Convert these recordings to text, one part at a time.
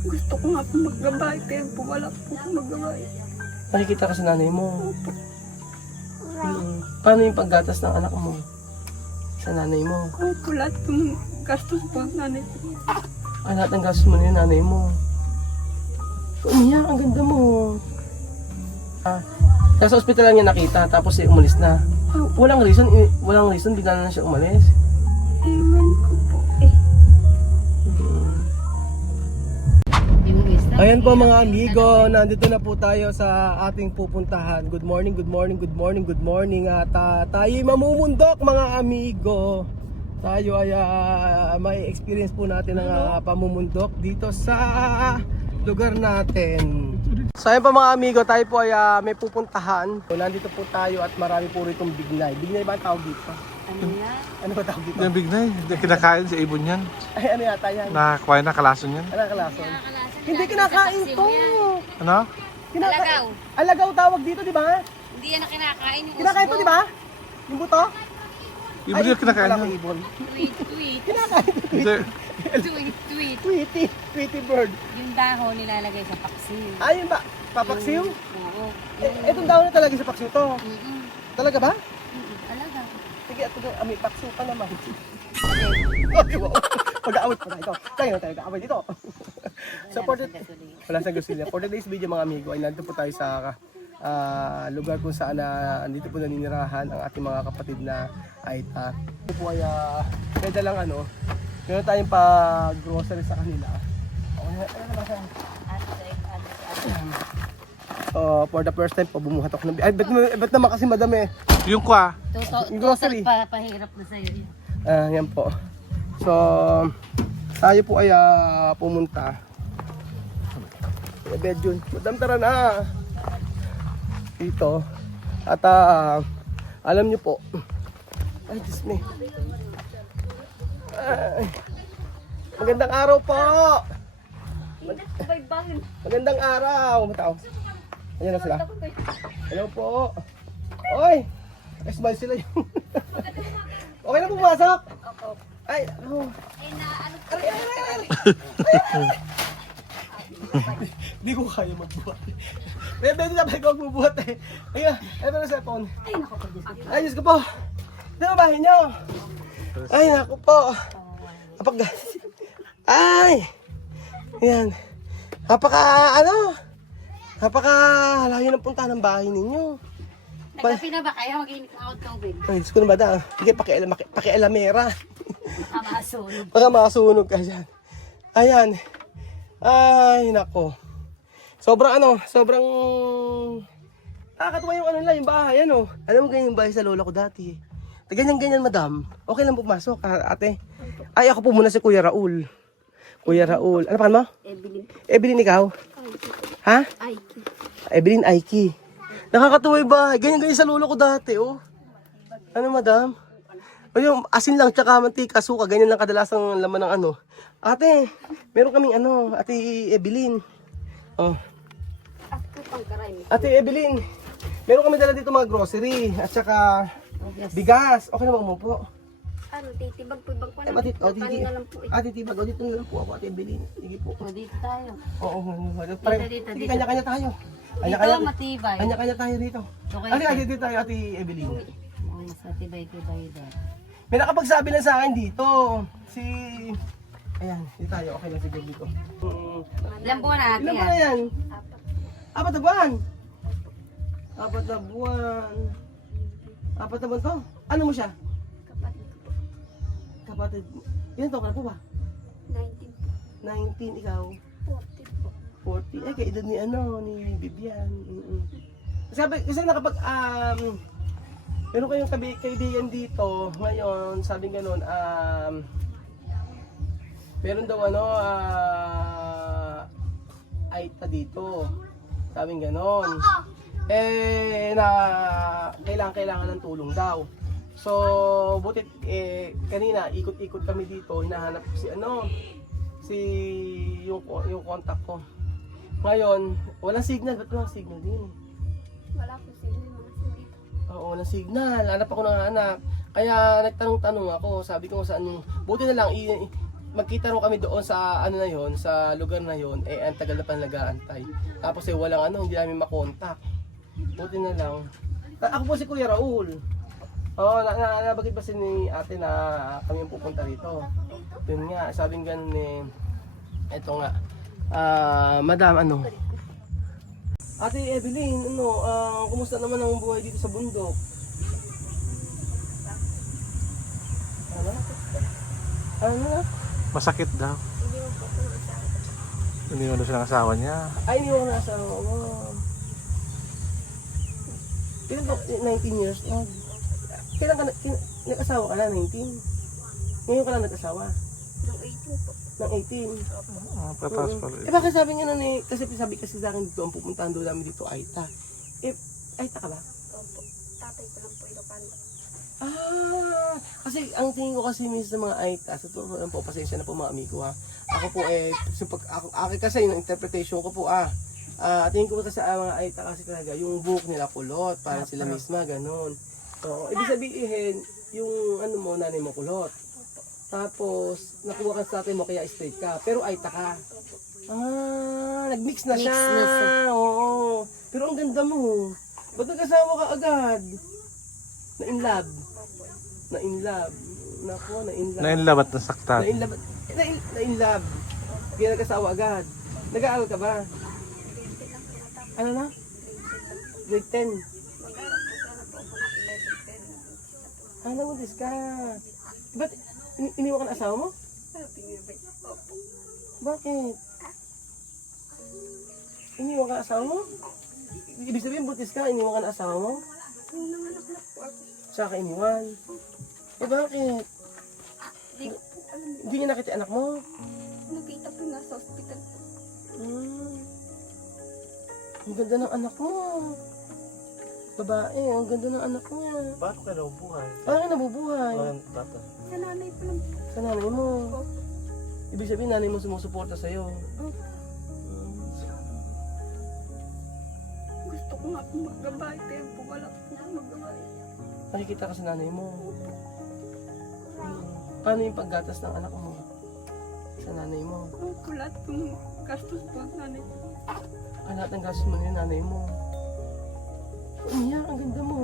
Gusto ko nga po maggabay, pero po wala po akong maggabay. Nakikita ka sa nanay mo. Opo. Paano yung paggatas ng anak mo? Sa nanay mo? Opo, lahat ng gastos po ang nanay ko. Lahat ng gastos mo na yung nanay mo. Umiyak, ang ganda mo. Nasa ospital lang niya nakita, tapos umalis na. Walang reason, bigla na siya umalis. Ewan ko po eh. Ayan po mga amigo, nandito na po tayo sa ating pupuntahan. Good morning, good morning, good morning, good morning. At tayo'y mamumundok mga amigo. Tayo ay may experience po natin ng pamumundok dito sa lugar natin. So ayan po mga amigo, tayo po ay may pupuntahan. So, nandito po tayo at marami po rito bignay. Bignay ba ang tawag dito? Ano yan? Ano ba tawag dito? Yung bignay, hindi kinakain sa ibon yan. Ay ano yata yan? Nakakuha na kalason yan. Ano kalason? Hindi kinakain to. Ano? Alagaw. Alagaw tawag dito, di ba? Hindi yan na kinakain yung Kinakain to, di ba? Yung buto? Ibon yung kinakain wala yan. kang ibon. Tweet, tweet, Kinakain. Hindi. tweet, tweet. Tweety bird. Yung dahon nilalagay sa paksiw. Ayun ba? Papaksiw? Oo. Etong daw na talaga sa paksiw to. Mm-mm. Talaga ba? Alagaw. Sige, ito may paksiw pa naman. Okay, wow. Pag-aawit pa tayo. Tayo na tayo mag-aawit dito. So for the... Wala sa gasolina. For today's video mga amigo, ay nandito po tayo sa lugar kung saan andito po naninirahan ang ating mga kapatid na Aita. Ito po ay pwede lang meron tayong pag-grocery sa kanila. For the first time po bumuhat ako ng... Ay, ba't naman kasi madam eh. Yung kwa. Yung grocery. Pahirap na sa'yo yun. Yan po. So, tayo po ay pumunta. Bedyon. Madam, tara na. Dito. At alam niyo po. Ay, Diyos me. Ay, magandang araw po. Magandang araw. Matao. Ayan na sila. Hello po. Oy. Smile sila yung. Okay na pumasok? Ay, ano? Hindi ko kaya magbuhat. Pwede na ba ikaw magbuhat eh. Ayun, ito na sa phone. Ay, Diyos ko po. Ito na bahay niyo. Ay, naku po. Ay. Ayan. Napakalayo ng punta ng bahay ninyo. Nagkapi na ba kayo? Mag-iinit na ako ng tubig. Ay, Diyos ko na ba da? Sige, pakialamera. Amasunog. Baka makasunog ka dyan. Ayan. Ay, nako. Sobrang nakakatuwa yung yung bahay, Alam mo ganyan yung bahay sa lola ko dati. Ganyan, madam. Okay lang pumasok, ate. Ay, ako po muna si Kuya Raul. Kuya Raul. Ano pangalan mo? Evelyn. Evelyn, ikaw? Ha? Aiki. Evelyn Aiki. Nakakatuwa yung bahay. Ganyan sa lolo ko dati, oh. Ano, madam? O yung asin lang, tsaka mantika, suka. Ganyan lang kadalasang laman ng Ate, meron kaming Ate Evelyn. Oh. Ate Evelyn, meron kami dala dito mga grocery. At tsaka bigas. Okay na ba umupo? Titibag po ibang Ay, titibag. Dito na lang po ako, Ate Evelyn. Sige po. O, dito tayo. Oo. Dito. Sige, kanya-kanya tayo. Dito matibay. Kanya-kanya tayo dito. Okay. Dito tayo, Ate Evelyn. O, mas matibay-tibay doon. May nakapagsabi lang sa akin dito. Ayan, dito tayo. Okay lang siguro dito. Ilan buwan natin Ilan ba na yan? 4 na buwan. 4 na buwan. 4 na buwan to? Ano mo siya? Kapatid. Ilan taon ka na po ba? 19, ikaw? 40. Ay, kaedad ni ni Bibian. Kasi nakapag, meron kayong kaibigan dito. Ngayon, sabi ganun, meron daw Aita dito. Sabing ganon. Kailangan ng tulong daw. So, butit kanina ikot-ikot kami dito, hinahanap yung contact ko. Ngayon, walang signal, ba't walang signal din? Wala po signal dito. Oo, walang signal. Hanap ako ng hanap. Kaya nagtanong-tanong ako, sabi ko saan yung buti na lang magkita ro kami doon sa ano na yon, sa lugar na yon, eh ang tagal na pa nag-aantay. Tapos eh walang ano, hindi namin makontak. Buti na lang. Ako po si Kuya Raul. Oo, nabagit ba si ni ate na kami yung pupunta rito? Yun nga, sabing ganun eh. Eto nga. Madam, ano? Ate Evelyn, ano, kumusta naman ang buhay dito sa bundok? Ano? Ano? Masakit daw. Iniwan na siya ng asawa niya. Ay, hindi mo na asawa mo. Ilan ba? 19 years old. Kailan ka nag-asawa ka na? 19? Ngayon ka lang nag-asawa? Ng 18. Patas pala. Eh bakit sabi niya nun eh, kasi sabi kasi sa akin dito, ang pupuntahan doon namin dito, Aita. Eh, Aita ka ba? Opo. Tatay ko lang po Ilocano. Kasi ang tingin ko kasi minsan sa mga Aita, sa totoo lang po, pasensya na po mga amigo ha. Ako po eh, ako kasi yung interpretation ko po tingin ko kasi mga Aita kasi talaga, yung buhok nila kulot, parang sila misma, ganun. So, ibig sabihin, yung ano mo, nanay mo kulot. Tapos, nakuha ka sa tatay mo kaya straight ka. Pero Aita ka. Nag-mix na siya. Mix na siya. Oo. Pero ang ganda mo. Ba't nag-asawa ka agad? Na-in-love. Na-in-love. Nako, na-in-love. Nainlove at nasaktan. Na-in-love. Na-in-love. Kaya nag-asawa agad. Nag-aaral ka ba? Ano na? Grade 10. Nabuntis ka. Ba't iniwan ka ng asawa mo? Bakit? Iniwan ka ng asawa mo? Ibig sabihin buntis ka, iniwan ka ng asawa mo? Yung nanganak na po ako. Saka iniwan. Eh bakit? Hindi ko po alam. Hindi niya nakita anak mo? Nakita po nga sa ospital po. Ang ganda ng anak mo. Babae, ang ganda ng anak niya. Bakit ka nabubuhay? Parang nabubuhay. Bata. Sa nanay po lang po. Sa nanay mo. Ibig sabihin nanay mo sumusuporta sa'yo. Gusto ko nga po maggabay pero po wala po maggabay. Nakikita ka sa nanay mo. Paano yung paggatas ng anak mo? Sa nanay mo. Ang kulat po gastos po ang nanay po. Lahat ng gastos mo yung nanay mo. Umiyak, ang ganda mo.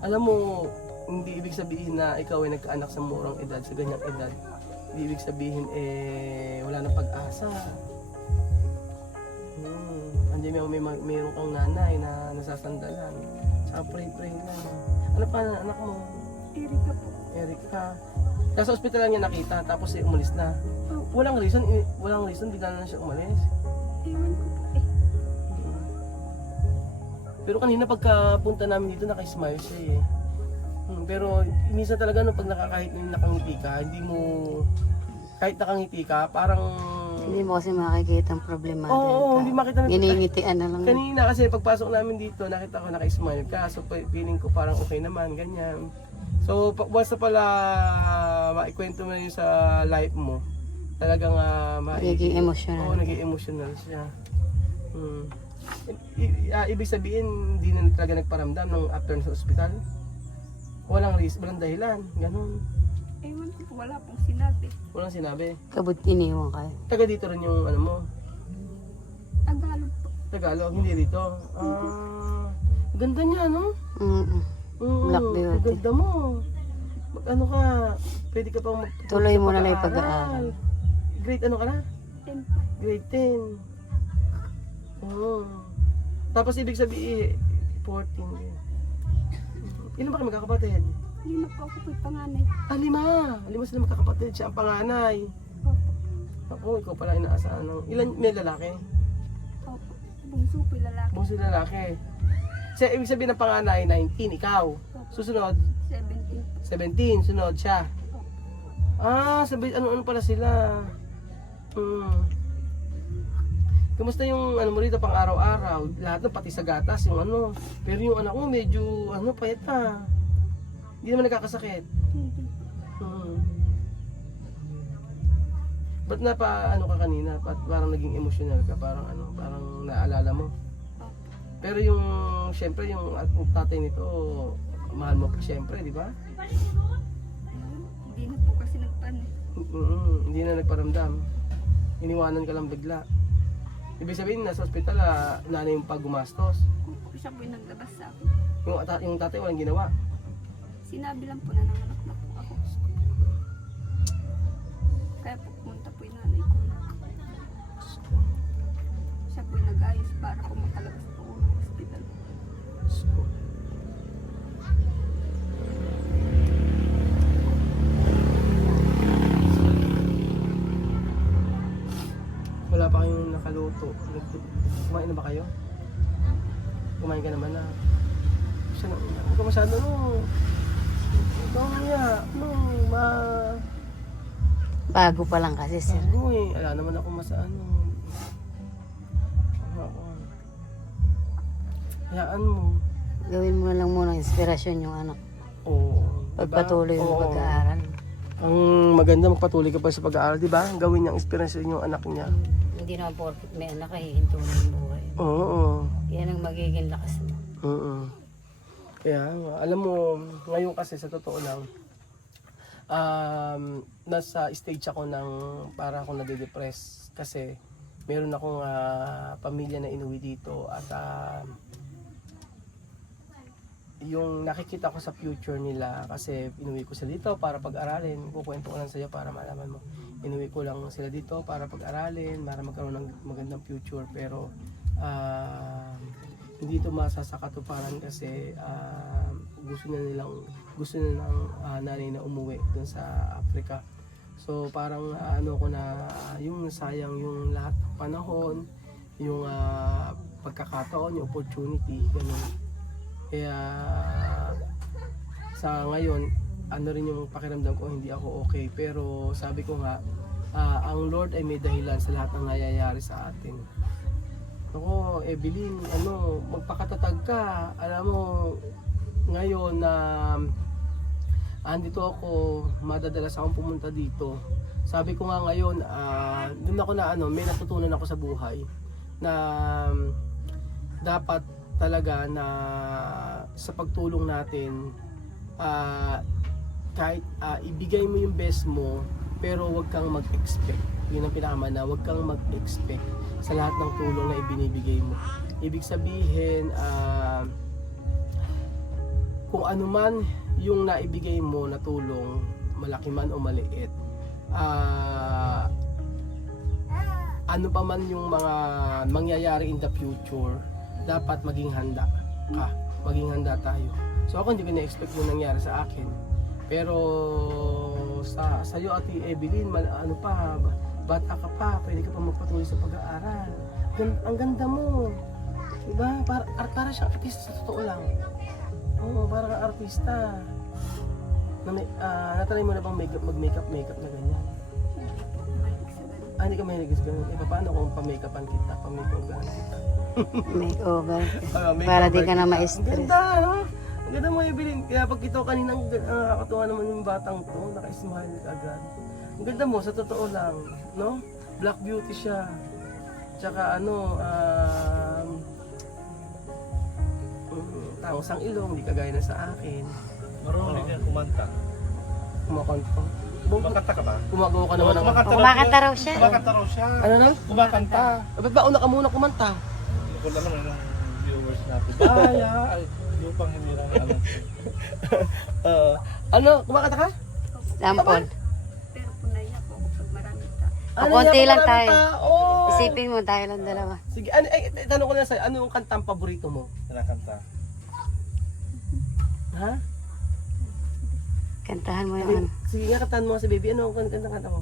Alam mo, hindi ibig sabihin na ikaw ay nagkaanak sa murang edad, sa ganyang edad. Hindi ibig sabihin, wala nang pag-asa. Andiyan mayroon kang nanay na nasasandalan. Tsaka pray lang. Ano pa anak mo? Erika po. Erika. Nasa ospital lang niya nakita, tapos umalis na. Walang reason, bigla na siya umalis. Ewan ko po eh. Pero kanina pagkapunta namin dito, naka-smile siya eh. Pero minsan talaga pag nakangiti ka, hindi mo, kahit nakangiti ka, parang... Hindi mo kasi makikita ang problema. Oo, hindi makita na. Giningitian na lang. Kanina kasi pagpasok namin dito, nakita ko naka-smile ka. So feeling ko parang okay naman, ganyan. So once na pala maikwento mo yun sa life mo, talagang Nagiging emotional. Oo, naging emotional siya. Ibig sabihin, hindi na talaga nagparamdam nung after sa ospital. Walang dahilan, ganun. Ewan ko po wala pong sinabi. Walang sinabi. Kabut iniwan ka. Taga dito rin yung ano mo, Tagalog po. Tagalog, hindi rito. Ganda niya, no? Black beauty. Ganda mo. Ano ka, pwede ka pang Tuloy mo na lang yung pag-aaral. Grade ano ka na? 10 po. Grade 10. Tapos ibig sabihin, 14 din. Ilan ba kami magkakapatid? 5 po ako po yung panganay. 5. 5 sila magkakapatid. Siya ang panganay. Opo. Ako, ikaw pala inaasahan ng... Ilan may lalaki? Opo. Bungso po yung lalaki. Buong sila lalaki. Siya, ibig sabihin ng panganay, 19. Ikaw. Susunod, 17 po. 17. Sunod siya. Sabi, ano pala sila? Kamusta yung ano mo rito pang araw-araw? Lahat ng pati sa gatas, yung ano. Pero yung anak mo medyo, payat na. Hindi naman nagkakasakit. Hindi. Ba't ka kanina? Parang naging emotional ka? Parang parang naalala mo? Pero yung, syempre yung tatay nito, mahal mo pa syempre, di ba? Hindi na po Hindi na nagparamdam. Iniwanan ka lang bigla. Ibig sabihin, nasa ospital, nanay yung paggumastos. Siya po yung naglabas sa akin. Yung tatay walang ginawa. Sinabi lang po na nanganak na po ako. Kaya po pumunta po yung nanay ko. Siya po yung nag-ayos para po makalabas po ako ng hospital. Wala pa kayong nakaluto. Kumain na ba kayo? Kumain ka naman na. Siya na, huwag ka masyado, ikaw niya, Bago pa lang kasi sir. Bago wala naman ako hayaan mo. Gawin mo lang muna inspirasyon yung anak. Oo. Pagpatuloy yung pag-aaral. Ang maganda magpatuloy ka pa sa pag-aaral, di ba? Gawin niyang inspirasyon yung anak niya. Hindi naman porket may anak ay hihinto na yung buhay. Oo. Yan ang magiging lakas mo. Oo. Kaya, alam mo, ngayon kasi sa totoo lang, nasa stage ako ng para akong nade-depress kasi meron akong pamilya na inuwi dito at yung nakikita ko sa future nila kasi inuwi ko sila dito para pag-aralin. Kukwento ko lang sa iyo para malaman mo. Inuwi ko lang sila dito para pag-aralin, para magkaroon ng magandang future pero hindi ito masasakatuparan kasi gusto nilang nanay na umuwi dun sa Africa. So parang ano ko na yung sayang yung lahat ng panahon, yung pagkakataon, yung opportunity, ganun. Kaya sa ngayon, ano rin yung pakiramdam ko, hindi ako okay. Pero sabi ko nga, ang Lord ay may dahilan sa lahat ng nangyayari sa atin. Ako, Evelyn, magpakatatag ka. Alam mo, ngayon na andito ako, madadalas akong pumunta dito. Sabi ko nga ngayon, doon ako na may natutunan ako sa buhay na dapat talaga na sa pagtulong natin kahit ibigay mo yung best mo pero wag kang mag-expect. Yun ang pinakamana, wag kang mag-expect sa lahat ng tulong na ibinibigay mo. Ibig sabihin kung ano man yung naibigay mo na tulong, malaki man o maliit, ano pa man yung mga mangyayari in the future, dapat maging handa ka, maging handa tayo. So ako hindi ko na-expect yung nangyari sa akin. Pero sa iyo Ate Evelyn, bata ka pa, pwede ka pa magpatuloy sa pag-aaral. Ang ganda mo. Diba? Para siyang artista sa totoo lang. Oo, para kang artista. Natry mo na bang mag-makeup na ganyan? Hindi ka mahilig sa ganyan. Paano kung pa-makeupan kita? Pa-makeupan kita? Makeover. Para di ka na ma-stress. Ang ganda, no? Ang ganda mo, Evelyn. Kaya pag kita ko kaninang nakakatuwa naman yung batang to, naka-smile agad. Ang ganda mo, sa totoo lang, no? Black beauty siya. Tsaka tangos ang ilong, hindi kagaya na sa akin. Marunong ka kumanta. Kumakanta. Kumakanta ka ba? Gumagawa ka naman ng... Kumakanta raw siya. Kumakanta raw siya. Ano na? Kumakanta. Ba't ba una ka muna kumanta? Kung naman ng viewers natin. Baya! Ay, yung pang hindi lang alam. Kumakanta ka? Sampol. Pero po naiyak po ako pag marami ta. O, konti lang marami tayo. tao. Isipin mo, tayo lang dalawa. Sige, tanong ko na sa'yo, ano yung kantang paborito mo? Kinakanta. Ha? Kantahan mo yung ano. Sige nga, kantahan mo si baby. Ano ang kanta mo?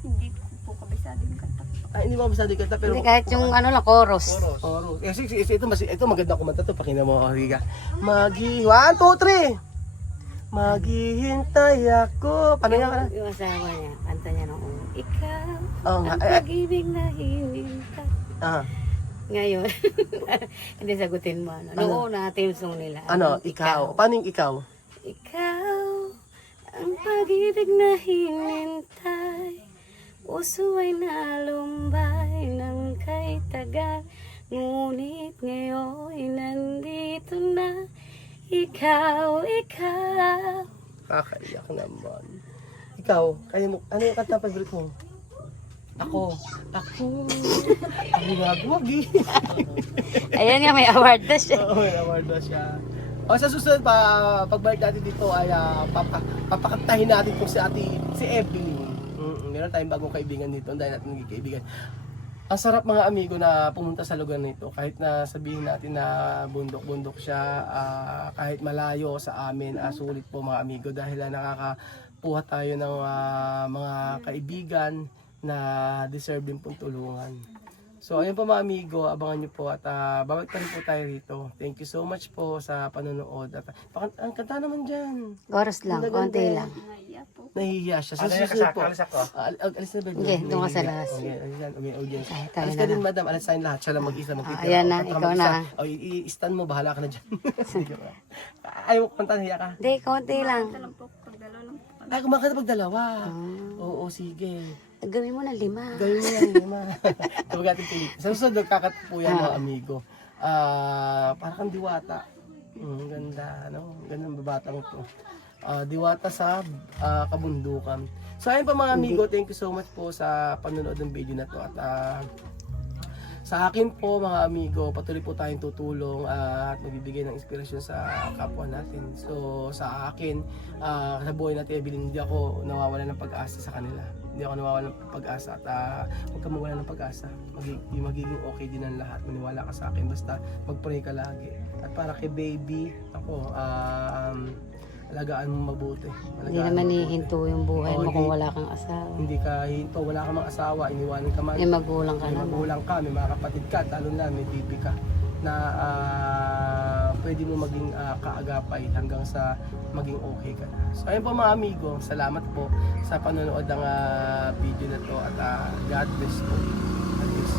Hindi ko po kabisado yung kanta. Hindi mo kabisado yung kanta, pero... Hindi, kahit yung ano lang, chorus. Chorus. Oh, sige, ito maganda kumanta to. Pakinggan mo, Riga. 1, 2, 3. Maghihintay ako. Paano nga ka na? Yung asawa niya, kanta niya nung ikaw, Oo nga. ang pag-ibig na hinintay. Ngayon, hindi sagutin mo. Noong una, team song nila. Ikaw. Paano yung ikaw? Ikaw, ang pag-ibig na hinintay, puso ay nalumbay ng kay tagal, ngunit ngayon nandito na, ikaw. Kakaiyak naman. ikaw, ano yung kanta favorite mo? Ako. Ang gagawag eh. Ayan nga, may award na siya. Oo, may award na siya. O sa susunod pa, pagbalik natin dito ay papakantahin natin kung si Evelyn. Meron tayong bagong kaibigan dito, dahil natin naging kaibigan. Ang sarap mga amigo na pumunta sa lugar nito, kahit na sabihin natin na bundok-bundok siya, kahit malayo sa amin, sulit po mga amigo dahil nakakapuha tayo ng mga kaibigan na deserve din pong tulungan. So ayun po mga amigo, abangan nyo po at babalik pa rin po tayo rito. Thank you so much po sa panonood. At ang kanta naman dyan. Oras lang, konti lang. Nahihiya siya. Ano yung Susunod po. alis ako? Alis na ba? Hindi, doon ka sa labas. Okay, audience. Ay, tayo Alis na ka din lang. madam, alis tayong lahat. Siya lang mag-isa magtitira. Ayan na, Pagka ikaw mag-isa, na. i-stand mo, bahala ka na dyan. Ayaw mo kanta, nahiya ka. Hindi, konti lang. Ay, kumakanta pag dalawa. Ah. Oo, sige. Gawin mo na 5. Gawin mo yan, lima. Tawag natin pilit. Sa susunod, kakatpo yan mga amigo. Para kang diwata. Ganda, no? Gandang babatang to. Diwata sa kabundukan. So ayun pa mga amigo, thank you so much po sa panonood ng video na to. At sa akin po mga amigo, patuloy po tayong tutulong at magbibigay ng inspirasyon sa kapwa natin. So sa akin, sa buhay natin, Evelyn, hindi ako nawawala ng pag-asa sa kanila. Hindi ako nawawala ng pag-asa at huwag ka mawala ng pag-asa. Magiging okay din ang lahat. Maniwala ka sa akin, basta mag-pray ka lagi. At para kay baby, ako, alagaan mo mabuti. Hindi naman hihinto yung buhay Oo, mo kung wala kang asawa. Hindi ka hinto, wala ka mang asawa, iniwanan ka man. May magulang ka May naman. magulang ka, may mga kapatid ka, talo na may bibi ka na pwede mo maging kaagapay hanggang sa maging okay ka na. So ayun po mga amigo, salamat po sa panonood ng video na to at God bless po. God bless.